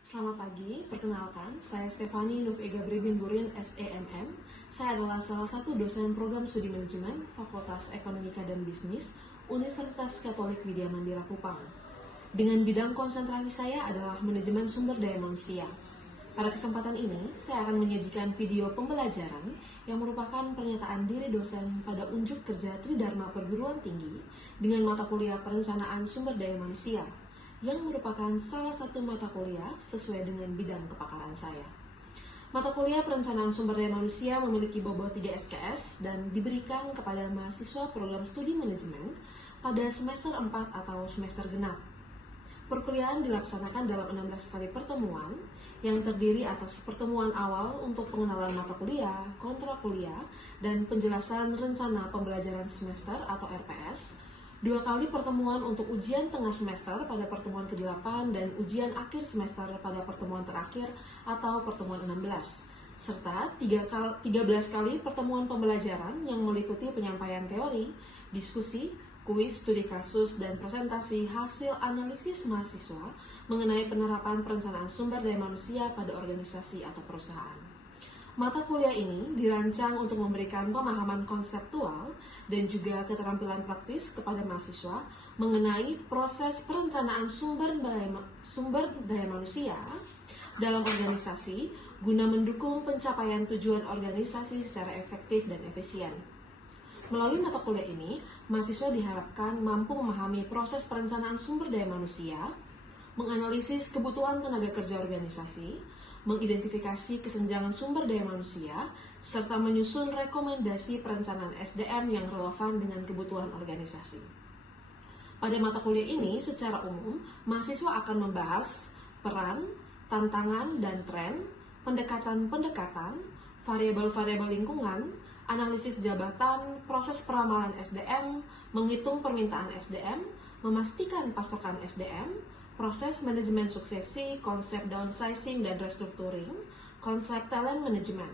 Selamat pagi, perkenalkan, saya Stefani Nufega Bribin-Burin, SEMM. Saya adalah salah satu dosen program studi manajemen Fakultas Ekonomika dan Bisnis Universitas Katolik Widya Mandira Kupang. Dengan bidang konsentrasi saya adalah manajemen sumber daya manusia. Pada kesempatan ini, saya akan menyajikan video pembelajaran yang merupakan pernyataan diri dosen pada unjuk kerja Tridharma Perguruan Tinggi dengan mata kuliah Perencanaan Sumber Daya Manusia, yang merupakan salah satu mata kuliah sesuai dengan bidang kepakaran saya. Mata kuliah Perencanaan Sumber Daya Manusia memiliki bobot 3 SKS dan diberikan kepada mahasiswa program studi manajemen pada semester 4 atau semester genap. Perkuliahan dilaksanakan dalam 16 kali pertemuan yang terdiri atas pertemuan awal untuk pengenalan mata kuliah, kontrak kuliah, dan penjelasan rencana pembelajaran semester atau RPS, 2 kali pertemuan untuk ujian tengah semester pada pertemuan ke-8 dan ujian akhir semester pada pertemuan terakhir atau pertemuan 16, serta 13 kali pertemuan pembelajaran yang meliputi penyampaian teori, diskusi, kuis, studi kasus, dan presentasi hasil analisis mahasiswa mengenai penerapan perencanaan sumber daya manusia pada organisasi atau perusahaan. Mata kuliah ini dirancang untuk memberikan pemahaman konseptual dan juga keterampilan praktis kepada mahasiswa mengenai proses perencanaan sumber daya manusia dalam organisasi guna mendukung pencapaian tujuan organisasi secara efektif dan efisien. Melalui mata kuliah ini, mahasiswa diharapkan mampu memahami proses perencanaan sumber daya manusia, menganalisis kebutuhan tenaga kerja organisasi, mengidentifikasi kesenjangan sumber daya manusia, serta menyusun rekomendasi perencanaan SDM yang relevan dengan kebutuhan organisasi. Pada mata kuliah ini, secara umum, mahasiswa akan membahas peran, tantangan, dan tren, pendekatan-pendekatan, variabel-variabel lingkungan, analisis jabatan, proses peramalan SDM, menghitung permintaan SDM, memastikan pasokan SDM, proses manajemen suksesi, konsep downsizing dan restructuring, konsep talent management,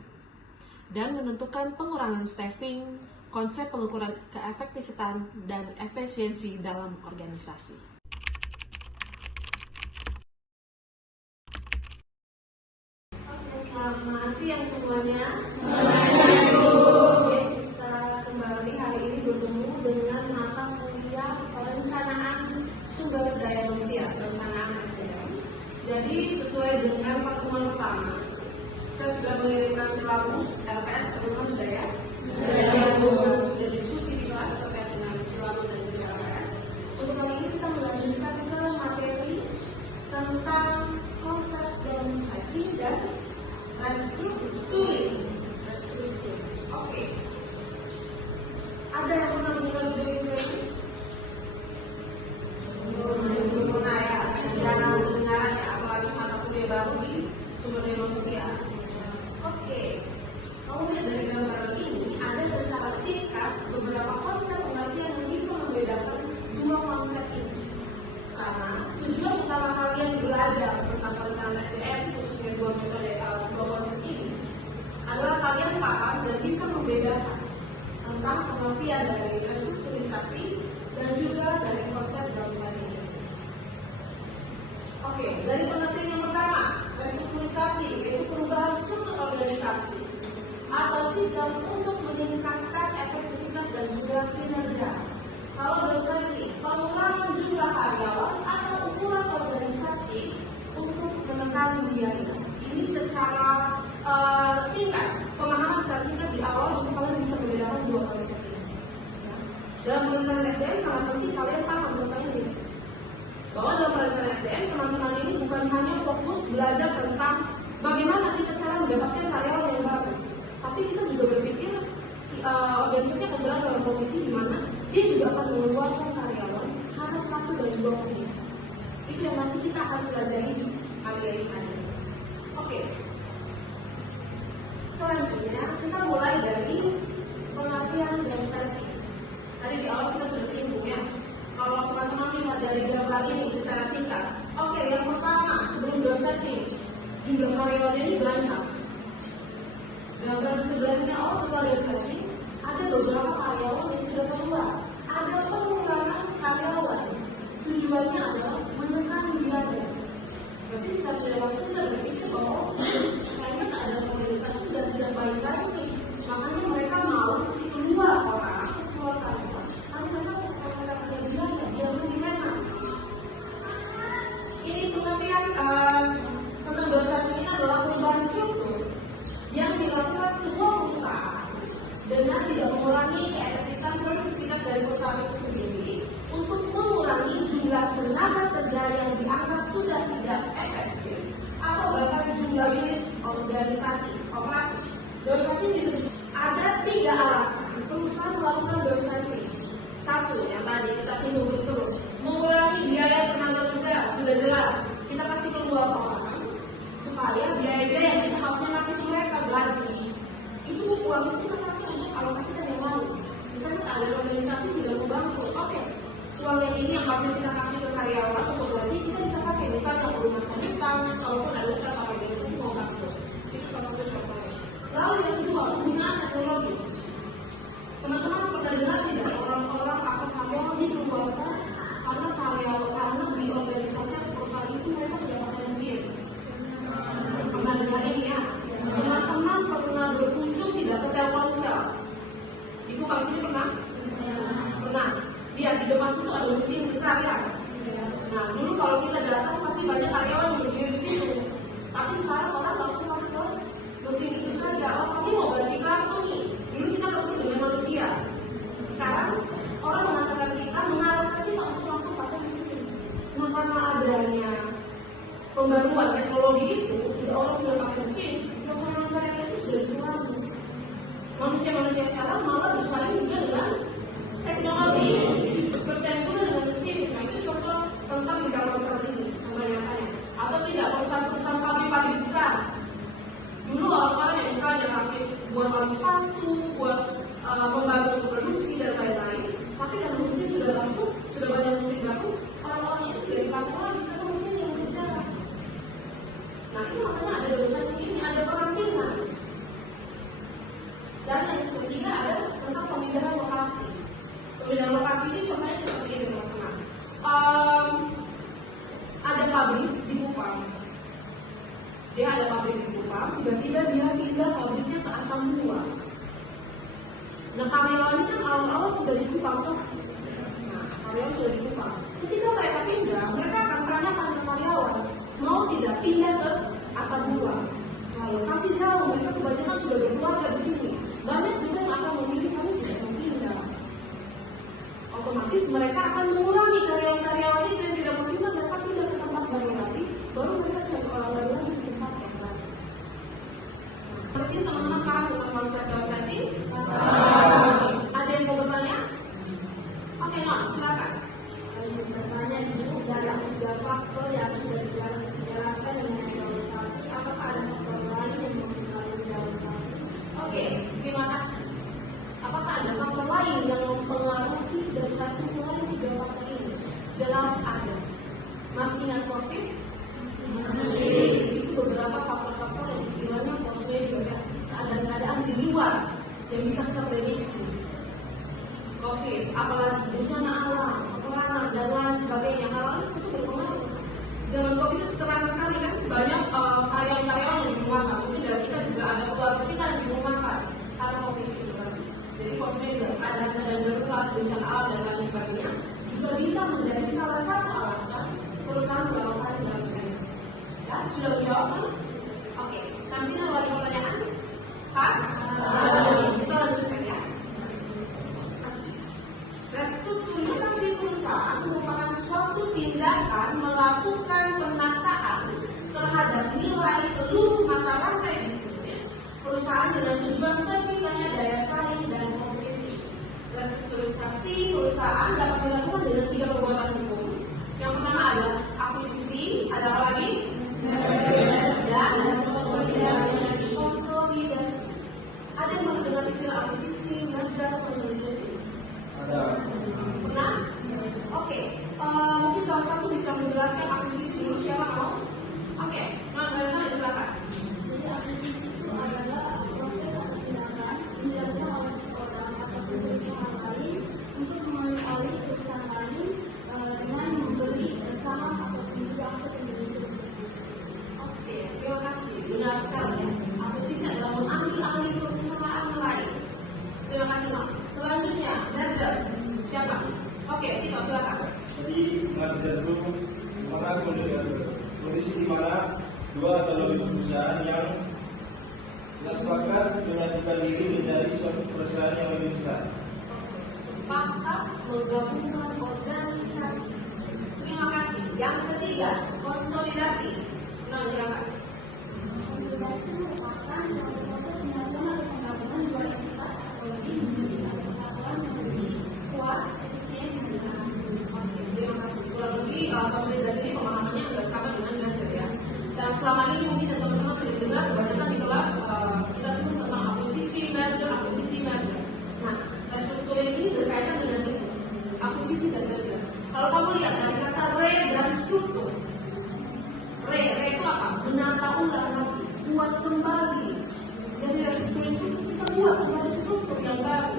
dan menentukan pengurangan staffing, konsep pengukuran keefektifan dan efisiensi dalam organisasi. Oke, selamat siang semuanya. Kita kembali hari ini bertemu dengan mata kuliah perencanaan sumber daya manusia, perencanaan SDM. Jadi sesuai dengan pertemuan pertama, saya sudah mengirimkan silabus RPS, teman-teman sudah ya? Sudah diskusi di kelas terkait dengan silabus dan juga RPS. Untuk kali ini kita melanjutkan ke materi tentang konsep downsizing dan restructuring. Oke. Ada yang pernah dengar video ini? Belum pernah ya. Jangan kedengaran ya, apalagi mata kuliah baru di sumber daya manusia. Oke. Kalau lihat dari gambaran ini, ada secara singkat beberapa konsep pengertian yang bisa membedakan dua konsep ini. Karena tujuan utama kalian belajar tentang perencanaan SDM, khususnya dua konsep ini, adalah kalian paham dan bisa membedakan tentang pengertian dari restrukturisasi dan juga dari konsep downsizing. Oke, dari pengertian yang pertama, restrukturisasi yaitu perubahan struktur organisasi atau sistem untuk meningkatkan efektivitas dan juga kinerja. Kalau downsizing, pengurangan jumlah karyawan atau ukuran organisasi untuk menekan biaya. Ini secara singkat, pemahaman secara singkat di awal untuk kalian bisa membedakan dua konsep ini. Dalam perencanaan SDM sangat penting kalian paham tentang ini. Bahwa dalam perencanaan SDM teman-teman ini bukan hanya fokus belajar tentang bagaimana kita cara mendapatkan karyawan yang baru, tapi kita juga berpikir organisasi akan berada dalam posisi di mana dia juga akan mengeluarkan karyawan karena satu dan dua kondisi. Itu yang nanti kita akan pelajari di materi ini. Oke. Selanjutnya kita mulai dari pengertian downsizing. Tadi di awal kita sudah singgung ya. Kalau teman-teman lihat dari gambar ini secara singkat, oke, yang pertama sebelum downsizing, jumlah karyawannya ini banyak. Gambar sebelahnya, setelah downsizing, ada beberapa karyawan yang sudah keluar. Ada pengurangan karyawan. Tujuannya adalah menekan biaya. Berarti secara tidak langsung organisasi, operasi. Organisasi disebut ada 3 alasan perusahaan melakukan organisasi. 1, yang tadi kita singgung terus, mengurangi biaya tenaga kerja, sudah jelas. Kita kasih peluang orang supaya biaya-biaya yang kita harusnya kasih ke mereka gaji, itu uang itu kita pakai untuk alokasikan yang lain. Misalnya ada organisasi sudah mau bangkrut, oke, uang yang ini yang harusnya kita kasih ke karyawan untuk gaji kita bisa pakai, misalnya untuk masa depan, kalaupun ada luka kalau organisasi mau bangkrut. Itu salah satu contohnya. Lalu yang kedua, penggunaan teknologi. Teman-teman pernah dengar tidak orang-orang atau karyawan dikeluarkan karena di organisasi atau perusahaan itu mereka sudah pakai mesin. Pernah dengar ini ya? Teman-teman pernah berkunjung tidak ke Telkomsel? Itu kalau sini pernah? Pernah. Lihat di depan situ ada mesin besar ya. Nah dulu kalau kita datang pasti banyak karyawan yang berdiri di situ. Tapi sekarang orang langsung pakai ke mesin itu saja. Oh kami mau ganti kartu nih. Dulu kita ketemu dengan manusia. Sekarang orang mengatakan kita mengarahkan kita untuk langsung pakai mesin. Nah karena adanya pembaruan teknologi itu sudah orang sudah pakai mesin, makanan karyawan itu sudah dikurangi. Manusia-manusia sekarang malah bersaing juga dengan teknologi, bersentuhan dengan mesin. Nah itu contoh tentang di dalam saat ini sama nyatanya. Atau tidak perusahaan-perusahaan pabrik besar. Dulu orang-orang yang misalnya pakai buat alat sepatu, buat membantu produksi dan lain-lain, tapi dalam mesin sudah masuk, sudah banyak mesin baru, orang-orang itu tidak dipakai lagi karena mesin yang berjalan. Nah itu makanya ada organisasi ini, ada perampingan. Dan yang ketiga ada tentang pemindahan lokasi. Pemindahan lokasi ini contohnya seperti ini teman-teman. Ada pabrik di Kupang. Dia ada pabrik di Kupang, tiba-tiba dia pindah pabriknya ke Atambua. Nah karyawannya kan awal-awal sudah di Kupang tuh. Nah karyawan sudah di Kupang. Ketika mereka pindah, mereka akan tanyakan ke karyawan, mau tidak pindah ke Atambua. Nah lokasi jauh, mereka kebanyakan sudah berkeluarga di sini. Banyak juga yang akan memilih kami tidak mau pindah. Otomatis mereka akan mengurangi karyawan-karyawan itu yang tidak mau pindah, mereka pindah ke tempat baru lagi, baru mereka cari orang baru lagi di tempat yang baru. Di sini teman-teman paham tentang konsep organisasi? Ada yang mau bertanya? Oke, no, silakan. Bertanya dulu dalam 3 faktor yang sudah dijelaskan dengan organisasi, apakah ada faktor lain yang mempengaruhi organisasi? Oke, terima kasih. Apakah ada faktor lain yang mempengaruhi organisasi selain 3 faktor ini? Jelas ada. Masih ingat COVID? Masih. Itu beberapa faktor-faktor yang istilahnya force majeure, keadaan-keadaan di luar yang bisa kita prediksi. COVID, apalagi bencana alam, peperangan dan lain sebagainya, hal itu berpengaruh. Zaman COVID itu terasa sekali kan, banyak karyawan-karyawan yang dirumahkan. Mungkin dari kita juga ada keluarga kita yang dirumahkan karena COVID itu kan. Jadi force majeure, keadaan-keadaan darurat, bencana alam dan lain sebagainya juga bisa menjadi salah satu alasan perusahaan melakukan organisasi. Ya, sudah menjawab kan? Oke, sampai sini ada pertanyaan? Pas? Kita lanjutkan ya. Restrukturisasi perusahaan merupakan suatu tindakan melakukan penataan terhadap nilai seluruh mata rantai bisnis perusahaan dengan tujuan terciptanya daya saing dan kompetisi. Restrukturisasi perusahaan dapat dilakukan dengan 3 perbuatan hukum. Yang pertama ada akuisisi, ada apa lagi? Dan konsolidasi. Ada yang mendengar istilah akuisisi, merger, konsolidasi? Ada. Pernah? Oke. Mungkin salah satu bisa menjelaskan akuisisi dulu, siapa mau? Oke. Nah, dari sana silakan. Jadi akuisisi itu adalah proses atau tindakan yang dilakukan oleh seseorang atau perusahaan lain untuk mengambil alih perusahaan lain dengan memberi saham atau juga aset yang dimiliki perusahaan. Oke, terima kasih. Benar sekali ya. Akuisisi adalah mengambil alih perusahaan lain. Terima kasih, Mak. Selanjutnya, merger. Siapa? Oke, Tito, silakan. Jadi merger itu merupakan kondisi di mana 2 atau lebih perusahaan yang sepakat mengajukan diri menjadi suatu perusahaan yang lebih besar. Sepakat menggabungkan organisasi. Terima kasih. Yang ketiga, konsolidasi. Nah, silakan. Konsolidasi buat kembali. Jadi restrukturing itu kita buat kembali struktur yang baru.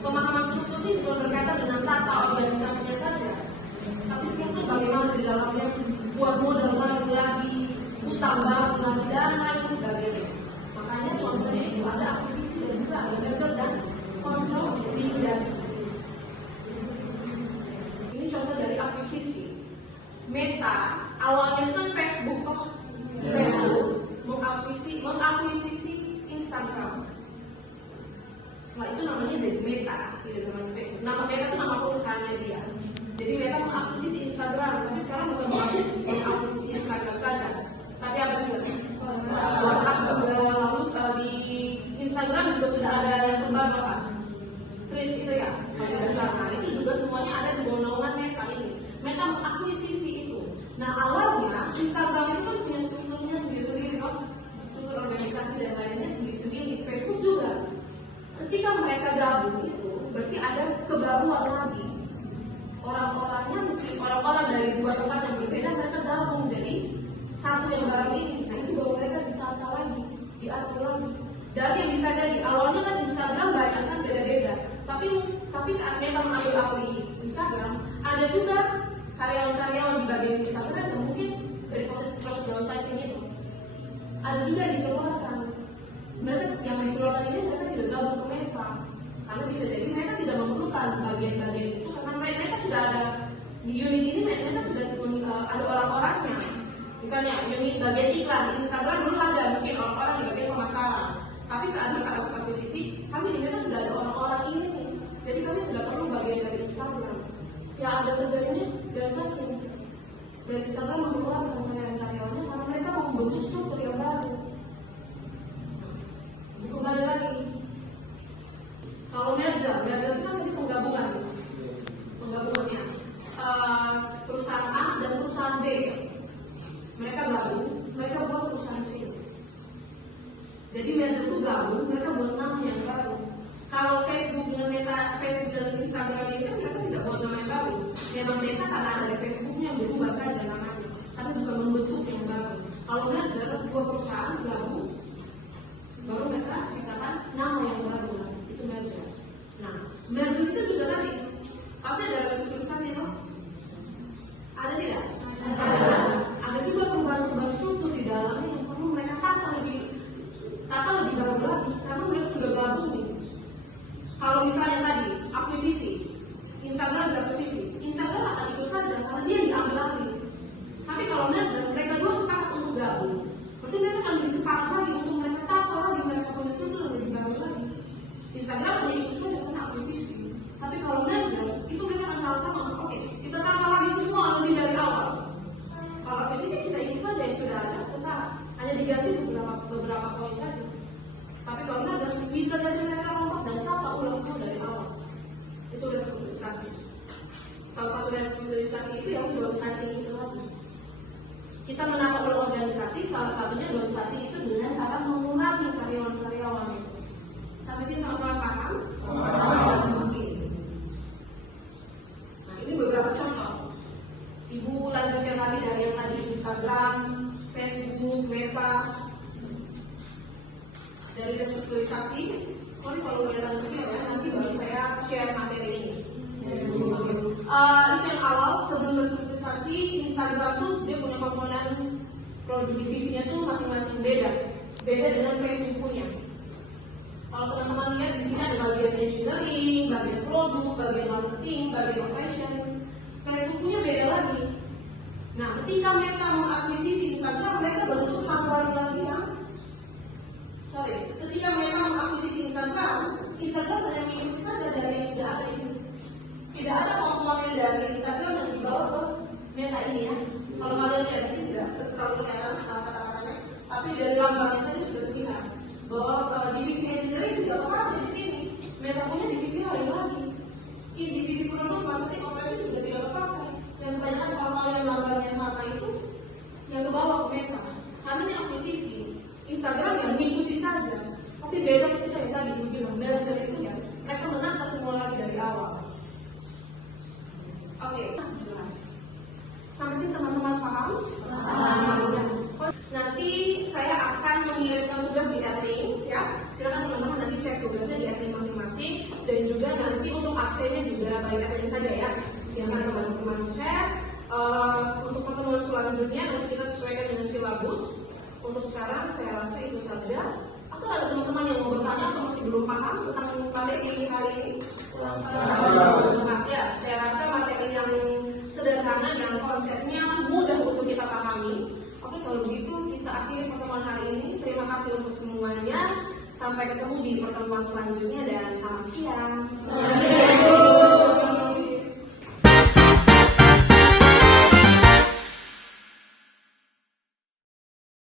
Pemahaman struktur ini bukan berkaitan dengan tata organisasinya saja, tapi struktur bagaimana di dalamnya buat modal baru lagi, utang baru lagi, dan lain sebagainya. Makanya contohnya itu ada akuisisi dan juga ada merger dan konsolidasi. Ini contoh dari akuisisi. Meta awalnya kan Facebook kok, Facebook mengakuisisi Instagram. Setelah itu namanya jadi Meta, tidak namanya Facebook. Nama Meta itu nama perusahaannya dia. Jadi Meta mengakuisisi Instagram, tapi sekarang bukan mengakuisisi Instagram saja, tapi apa juga? WhatsApp juga, lalu di Instagram juga sudah ada yang kembar apa? Threads itu ya, pada dasarnya itu juga semuanya ada di bawah naungan Meta ini. Meta mengakuisisi itu. Nah awalnya Instagram itu kan punya strukturnya sendiri-sendiri kan, struktur organisasi dan lainnya sendiri-sendiri. Facebook juga. Ketika mereka gabung itu, berarti ada kebaruan lagi. Orang-orangnya mesti orang-orang dari dua tempat yang berbeda mereka gabung jadi satu yang baru ini. Nah itu baru mereka ditata lagi, diatur lagi. Dari yang bisa jadi awalnya kan Instagram banyak kan beda-beda. Tapi saat Meta mengambil akun Instagram, ada juga karyawan-karyawan di bagian Instagram yang mungkin dari proses downsizing itu ada juga yang dikeluarkan. Mereka yang dikeluarkan ini mereka tidak gabung ke Meta karena bisa jadi mereka tidak memerlukan bagian-bagian itu karena mereka sudah ada di unit ini. Mereka sudah ada orang-orangnya. Misalnya unit bagian iklan di Instagram dulu ada mungkin orang-orang di bagian pemasaran, tapi saat mereka harus akuisisi, kami di Meta sudah ada orang-orang ini nih. Jadi kami tidak perlu bagian dari Instagram. Yang ada terjadinya biasa dari Instagram mengeluarkan karyawan-karyawannya karena mereka mau membentuk struktur yang baru. Kembali lagi, kalau merger itu kan jadi penggabungannya perusahaan A dan perusahaan B. Mereka gabung, mereka buat perusahaan C. Jadi merger itu gabung, mereka buat nama yang baru. Kalau Facebook dengan Meta, Facebook dan Instagram itu kan mereka tidak buat nama yang baru. Memang Meta karena ada di Facebooknya berubah saja namanya, tapi bukan membentuk yang baru. Kalau merger, dua perusahaan gabung, baru mereka ciptakan nama yang baru lagi. Itu merger. Nah, merger itu juga tadi pasti ada restrukturisasi, no? Ada tidak? Ada juga perubahan struktur di dalamnya yang perlu mereka tata lebih baru lagi karena mereka sudah gabung nih. Kalau misalnya tadi akuisisi, Instagram diakuisisi, Instagram akan ikut saja karena dia diambil alih. Tapi kalau merger, mereka dua sepakat untuk gabung, berarti mereka akan lebih sepakat lagi untuk mereka tata lagi, mereka punya struktur lebih baru lagi. Instagram hanya ikut saja karena akuisisi. Tapi kalau merger, itu mereka akan sama-sama, oke, kita tata lagi semua lebih dari awal. Kalau akuisisi kita ikut saja yang sudah ada, kita hanya diganti beberapa poin saja. Tapi kalau merger bisa jadi mereka lompat dan tata ulang semua dari awal. Itu restrukturisasi. Salah satu restrukturisasi itu yang downsizing itu lagi. Kita menata ulang organisasi, salah satunya downsizing itu dengan cara mengurangi karyawan-karyawan. Sampai sini teman-teman paham? Oke. Nah ini beberapa contoh. Ibu lanjutkan lagi dari yang tadi Instagram, Facebook, Meta. Dari restrukturisasi, sorry kalau kelihatan kecil ya, nanti baru saya share materi ini. Itu yang awal sebelum restrukturisasi, Instagram tuh dia punya komponen produk divisinya tuh masing-masing beda dengan Facebook punya. Kalau teman-teman lihat di sini ada bagian engineering, bagian produk, bagian marketing, bagian operation. Facebook punya beda lagi. Nah, ketika Meta mengakuisisi Instagram, mereka bentuk hal baru lagi yang ketika Meta mengakuisisi Instagram hanya mengikuti saja dari yang sudah ada ini. Tidak ada komponen dari Instagram yang dibawa ke Meta ini ya. Kalau kalian lihat ini tidak terlalu kelihatan kata-katanya, tapi dari gambarnya saja sudah terlihat bahwa divisinya sendiri tidak ada di sini. Meta punya divisi lain lagi. Ini divisi produk, marketing, operasi juga tidak terpakai. Dan kebanyakan hal-hal yang gambarnya sama itu yang kebawa ke Meta. Karena ini akuisisi. Instagram yang mengikuti saja, tapi beda ketika yang tadi bilang merger itu ya, mereka menata semua lagi dari awal. Oke, jelas. Sampai sini teman-teman paham? Nanti saya akan mengirimkan tugas di admin, ya. Silakan teman-teman nanti cek tugasnya di admin masing-masing, dan juga nanti untuk absennya juga by admin saja ya. Silakan teman-teman cek. Untuk pertemuan selanjutnya nanti kita sesuaikan dengan silabus. Untuk sekarang saya rasa itu saja. Atau ada teman-teman yang mau bertanya atau masih belum paham tentang materi ini hari ini? Ya, saya rasa materi yang sederhana, yang konsepnya mudah untuk kita pahami. Oke, kalau begitu kita akhiri pertemuan hari ini. Terima kasih untuk semuanya. Sampai ketemu di pertemuan selanjutnya dan selamat siang.